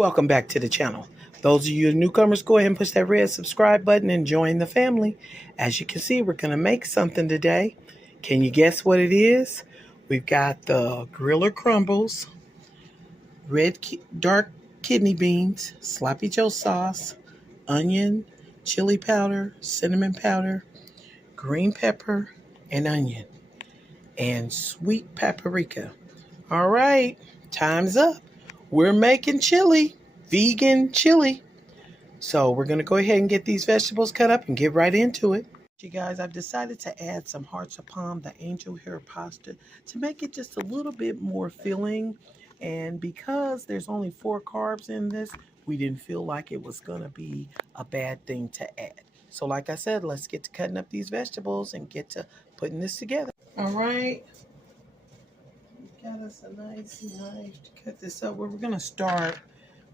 Welcome back to the channel. Those of you newcomers, go ahead and push that red subscribe button and join the family. As you can see, we're going to make something today. Can you guess what it is? We've got the griller crumbles, dark kidney beans, sloppy joe sauce, onion, chili powder, cinnamon powder, green pepper, and onion, and sweet paprika. All right, time's up. We're making chili, vegan chili. So we're going to go ahead and get these vegetables cut up and get right into it. You guys, I've decided to add some hearts of palm, the angel hair pasta, to make it just a little bit more filling. And because there's only 4 carbs in this, we didn't feel like it was going to be a bad thing to add. So like I said, let's get to cutting up these vegetables and get to putting this together. All right. Got us a nice knife to cut this up. Where we're going to start,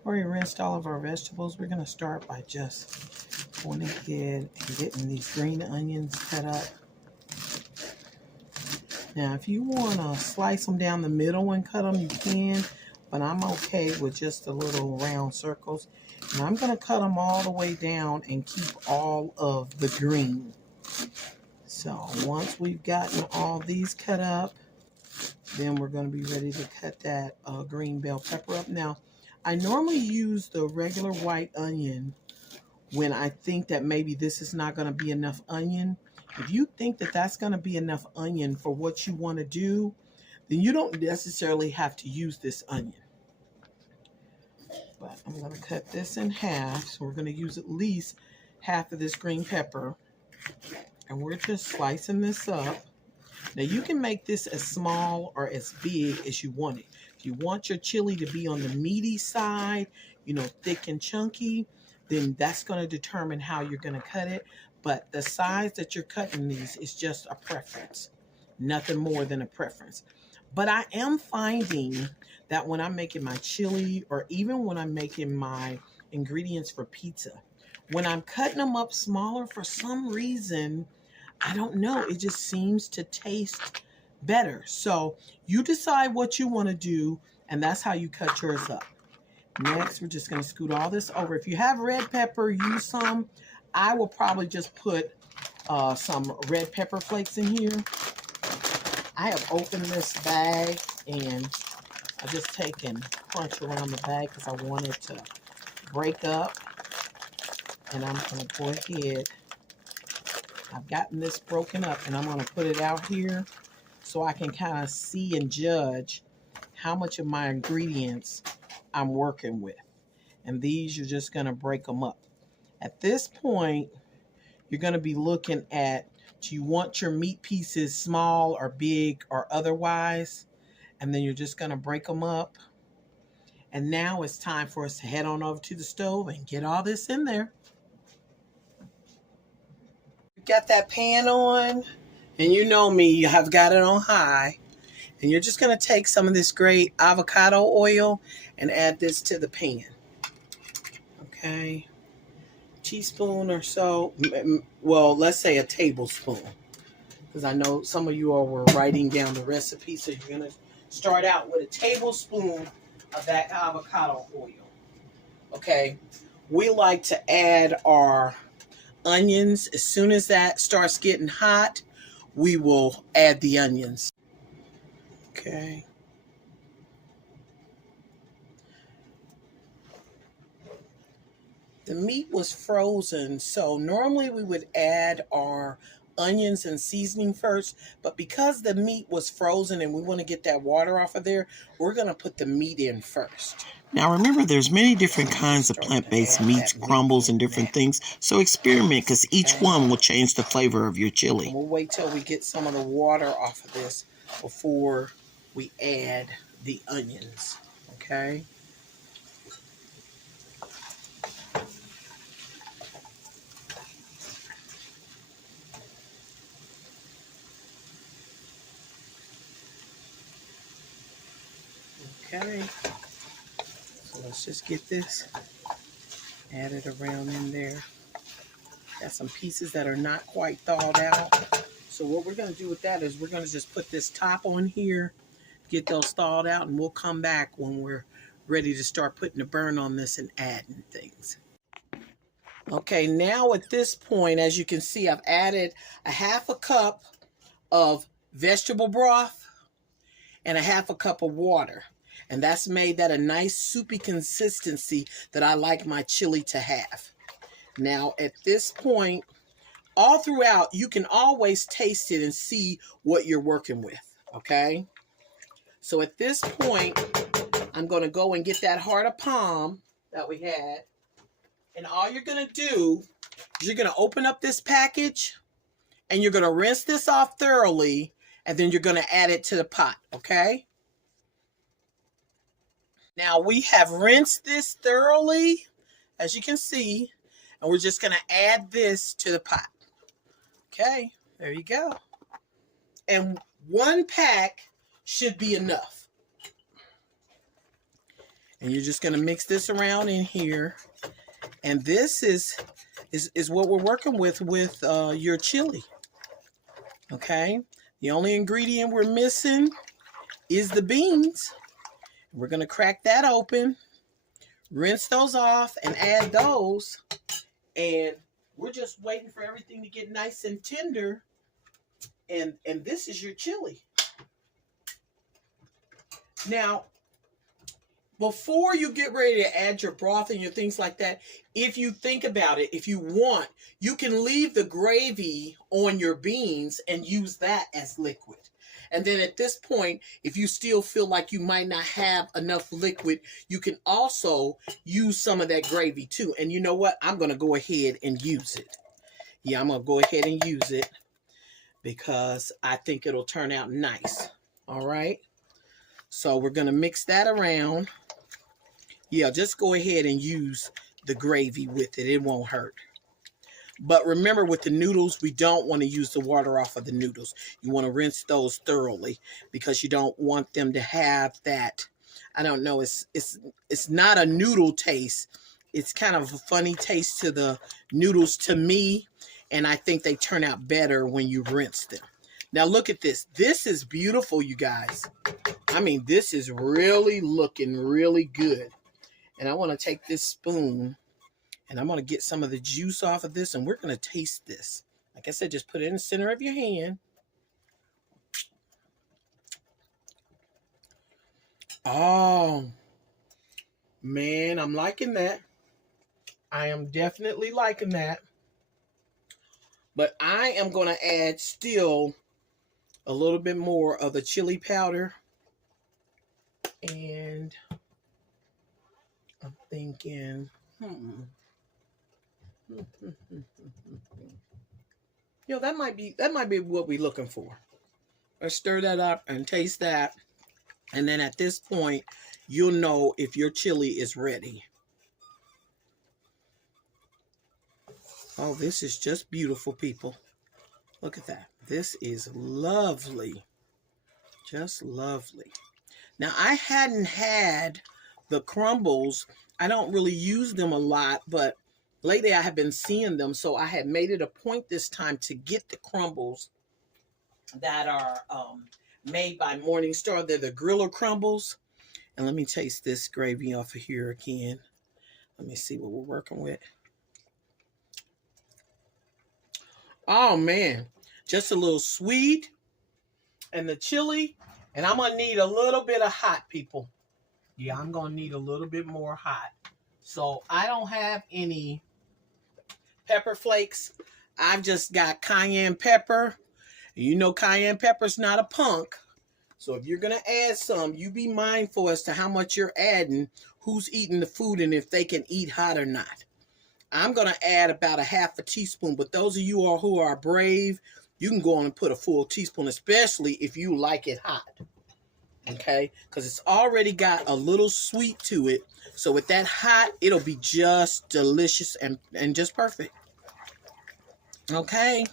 where we rinsed all of our vegetables, we're going to start by just going ahead and getting these green onions cut up. Now, if you want to slice them down the middle and cut them, you can, but I'm okay with just the little round circles. And I'm going to cut them all the way down and keep all of the green. So once we've gotten all these cut up, then we're going to be ready to cut that green bell pepper up. Now, I normally use the regular white onion when I think that maybe this is not going to be enough onion. If you think that that's going to be enough onion for what you want to do, then you don't necessarily have to use this onion. But I'm going to cut this in half. So we're going to use at least half of this green pepper. And we're just slicing this up. Now, you can make this as small or as big as you want it. If you want your chili to be on the meaty side, you know, thick and chunky, then that's going to determine how you're going to cut it. But the size that you're cutting these is just a preference, nothing more than a preference. But I am finding that when I'm making my chili, or even when I'm making my ingredients for pizza, when I'm cutting them up smaller, for some reason, I don't know, it just seems to taste better. So you decide what you want to do, and that's how you cut yours up. Next, we're just going to scoot all this over. If you have red pepper, use some. I will probably just put some red pepper flakes in here. I have opened this bag, and I just take and crunch around the bag because I want it to break up. And I'm going to go ahead. I've gotten this broken up, and I'm going to put it out here so I can kind of see and judge how much of my ingredients I'm working with. And these, you're just going to break them up. At this point, you're going to be looking at, do you want your meat pieces small or big or otherwise? And then you're just going to break them up. And now it's time for us to head on over to the stove and get all this in there. Got that pan on, and you know me, I've got it on high. And you're just going to take some of this great avocado oil and add this to the pan. Okay. Teaspoon or so. Well, let's say a tablespoon, because I know some of you all were writing down the recipe. So you're going to start out with a tablespoon of that avocado oil. Okay. We like to add our onions. As soon as that starts getting hot, we will add the onions. Okay. The meat was frozen, so normally we would add our onions and seasoning first, but because the meat was frozen and we want to get that water off of there, we're going to put the meat in first. Now remember, there's many different kinds of plant-based meats, crumbles, and different things, so experiment, because each one will change the flavor of your chili. We'll wait till we get some of the water off of this before we add the onions, okay? Okay, so let's just get this added around in there. Got some pieces that are not quite thawed out. So what we're going to do with that is we're going to just put this top on here, get those thawed out, and we'll come back when we're ready to start putting the burn on this and adding things. Okay, now at this point, as you can see, I've added a half a cup of vegetable broth and a half a cup of water. And that's made that a nice soupy consistency that I like my chili to have. Now, at this point, all throughout, you can always taste it and see what you're working with, okay? So at this point, I'm going to go and get that heart of palm that we had. And all you're going to do is you're going to open up this package and you're going to rinse this off thoroughly, and then you're going to add it to the pot, okay? Now we have rinsed this thoroughly, as you can see, and we're just going to add this to the pot. Okay, there you go. And 1 pack should be enough. And you're just going to mix this around in here. And this is what we're working with your chili. Okay, the only ingredient we're missing is the beans. We're going to crack that open, rinse those off, and add those. And we're just waiting for everything to get nice and tender. And this is your chili. Now, before you get ready to add your broth and your things like that, if you think about it, if you want, you can leave the gravy on your beans and use that as liquid. And then at this point, if you still feel like you might not have enough liquid, you can also use some of that gravy too. And you know what? I'm going to go ahead and use it. Yeah, I'm going to go ahead and use it because I think it'll turn out nice. All right. So we're going to mix that around. Yeah, just go ahead and use the gravy with it. It won't hurt. But remember, with the noodles, we don't want to use the water off of the noodles. You want to rinse those thoroughly because you don't want them to have that, I don't know, it's not a noodle taste. It's kind of a funny taste to the noodles to me, and I think they turn out better when you rinse them. Now look at this. This is beautiful, you guys. I mean, this is really looking really good. And I want to take this spoon and I'm going to get some of the juice off of this, and we're going to taste this. Like I said, just put it in the center of your hand. Oh, man, I'm liking that. I am definitely liking that. But I am going to add still a little bit more of the chili powder. And I'm thinking, that might be what we're looking for. Let's stir that up and taste that. And then at this point, you'll know if your chili is ready. Oh, this is just beautiful, people. Look at that. This is lovely. Just lovely. Now, I hadn't had the crumbles. I don't really use them a lot, but lately I have been seeing them. So I had made it a point this time to get the crumbles that are made by Morningstar. They're the griller crumbles. And let me taste this gravy off of here again. Let me see what we're working with. Oh, man. Just a little sweet. And the chili. And I'm going to need a little bit of hot, people. Yeah, I'm going to need a little bit more hot. So I don't have any pepper flakes. I've just got cayenne pepper. You know cayenne pepper's not a punk. So if you're going to add some, you be mindful as to how much you're adding, who's eating the food, and if they can eat hot or not. I'm going to add about a half a teaspoon. But those of you all who are brave, you can go on and put a full teaspoon, especially if you like it hot. Okay? Because it's already got a little sweet to it. So with that hot, it'll be just delicious and just perfect. Okay?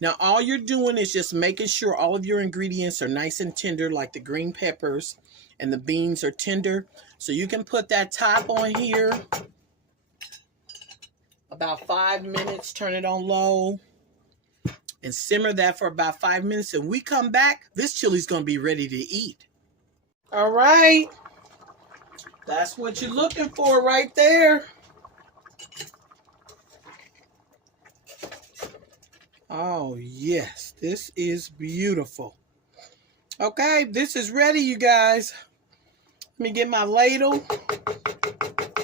Now, all you're doing is just making sure all of your ingredients are nice and tender, like the green peppers and the beans are tender. So you can put that top on here. About 5 minutes, turn it on low. And simmer that for about 5 minutes. And we come back, this chili's going to be ready to eat. All right. That's what you're looking for right there. Oh, yes. This is beautiful. Okay, this is ready, you guys. Let me get my ladle.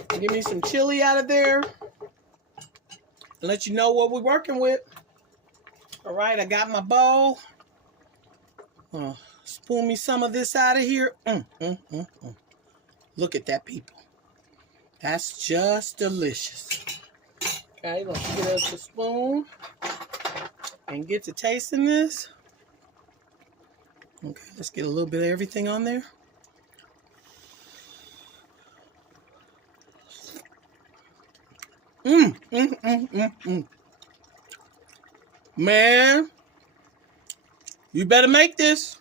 Give me some chili out of there. And let you know what we're working with. All right, I got my bowl. Spoon me some of this out of here. Look at that, people. That's just delicious. Okay, let's get us a spoon and get to tasting this. Okay, let's get a little bit of everything on there. Man, you better make this.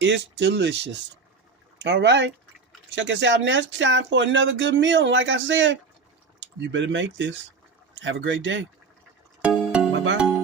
It's delicious. All right. Check us out next time for another good meal. And like I said, you better make this. Have a great day. Bye-bye.